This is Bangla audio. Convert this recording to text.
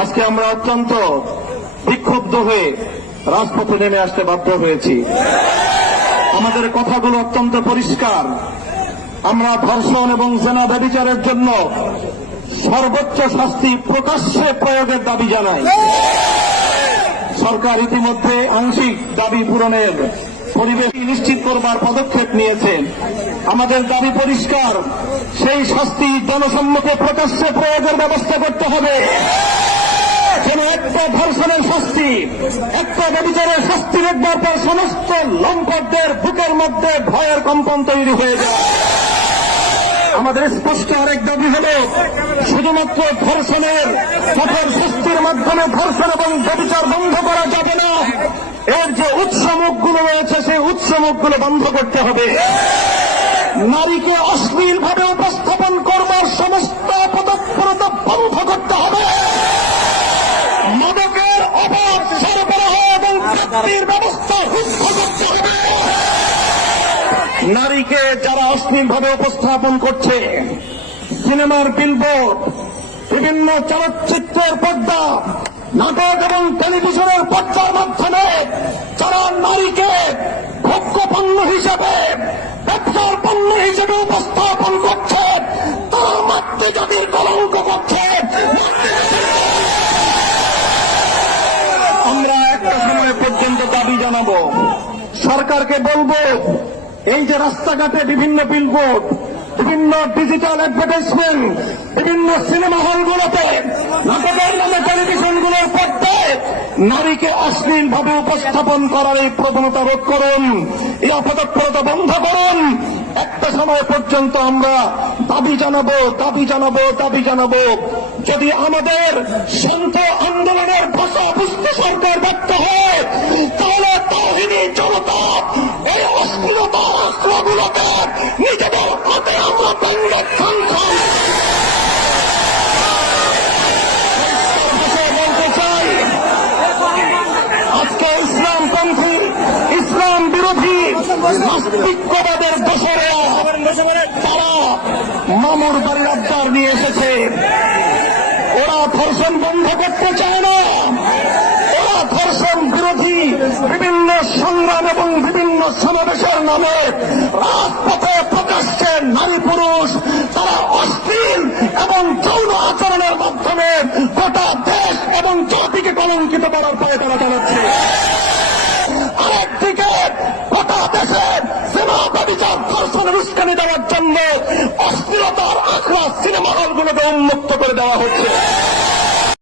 আজকে আমরা অত্যন্ত বিক্ষুব্ধ হয়ে রাজপথে নেমে আসতে বাধ্য হয়েছি। আমাদের কথাগুলো অত্যন্ত পরিষ্কার। আমরা ধর্ষণ এবং জেনা ব্যভিচারের জন্য সর্বোচ্চ শাস্তি প্রকাশ্যে প্রয়োগের দাবি জানাই। সরকার ইতিমধ্যে আংশিক দাবি পূরণের পরিবেশ নিশ্চিত করবার পদক্ষেপ নিয়েছে। আমাদের দাবি পরিষ্কার, সেই শাস্তি জনসম্মুখে প্রকাশ্যে প্রয়োগের ব্যবস্থা করতে হবে। যেন একটা ধর্ষণের শাস্তি, একটা ব্যভিচারের শাস্তি দেখবার পর সমস্ত লম্পটদের বুকের মধ্যে ভয়ের কম্পন তৈরি হয়ে যায়। আমাদের স্পষ্ট আরেক দাবি হল, শুধুমাত্র ধর্ষণের কঠোর শাস্তির মাধ্যমে ধর্ষণ এবং ব্যভিচার বন্ধ করা যাবে না। এর যে উৎসমুখগুলো রয়েছে সেই উৎসমুখগুলো বন্ধ করতে হবে। নারীকে অশ্লীলভাবে উপস্থাপন করবার সমস্ত পদক্ষেপ বন্ধ করতে হবে। মাদকের অবাধ সরবরাহ এবং প্রাপ্তির ব্যবস্থা রুদ্ধ করতে হবে। নারীকে যারা অশ্লীলভাবে উপস্থাপন করছে, সিনেমার বিলবোর্ড, বিভিন্ন চলচ্চিত্রের পর্দা, নাটক এবং টেলিভিশনের পর্দার মাধ্যমে যারা নারীকে ভোগ্য পণ্য হিসেবে, ব্যবসার পণ্য হিসেবে উপস্থাপন করছে, তারা মাতৃজাতির কলঙ্ক করছে। আমরা একটা সময় পর্যন্ত দাবি জানাবো, সরকারকে বলবো, এই যে রাস্তাঘাটে বিভিন্ন বিলবোর্ড, বিভিন্ন ডিজিটাল অ্যাডভার্টাইজমেন্ট, বিভিন্ন সিনেমা হলগুলোতে, নাটকের নামে টেলিভিশনগুলোর পর্দায় নারীকে অশ্লীলভাবে উপস্থাপন করার এই প্রবণতা রোধ করুন, এই অপতৎপরতা বন্ধ করুন। একটা সময় পর্যন্ত আমরা দাবি জানাবো। যদি আমাদের শান্ত আন্দোলনের ভাষা বুঝতে সরকার ব্যর্থ হয়, তাহলে তাওহীদি জনতা এই অশ্লীলতার আশ্রয়গুলোকে নিজেদের হাতে আমরা বলতে চাই। আজকে ইসলামপন্থী, ইসলাম বিরোধী নাস্তিকবাদের দোসরেরা তারা মামুর বাড়ির আবদার নিয়ে এসেছে। ওরা ধর্ষণ বন্ধ করতে চায় না। ওরা ধর্ষণ বিরোধী বিভিন্ন সংগ্রাম এবং বিভিন্ন সমাবেশের নামে রাজপথে প্রকাশ্যে নারী পুরুষ তারা অশ্লীল এবং যৌন আচরণের মাধ্যমে গোটা দেশ এবং জাতিকে কলঙ্কিত করার পরে তারা চালাচ্ছে। আরেকদিকে গোটা দেশে সিনেমা ব্যভিচার ধর্ষণের উস্কানি দেওয়ার জন্য অশ্লীলতার আখড়া সিনেমা হলগুলোকে উন্মুক্ত করে দেওয়া হচ্ছে।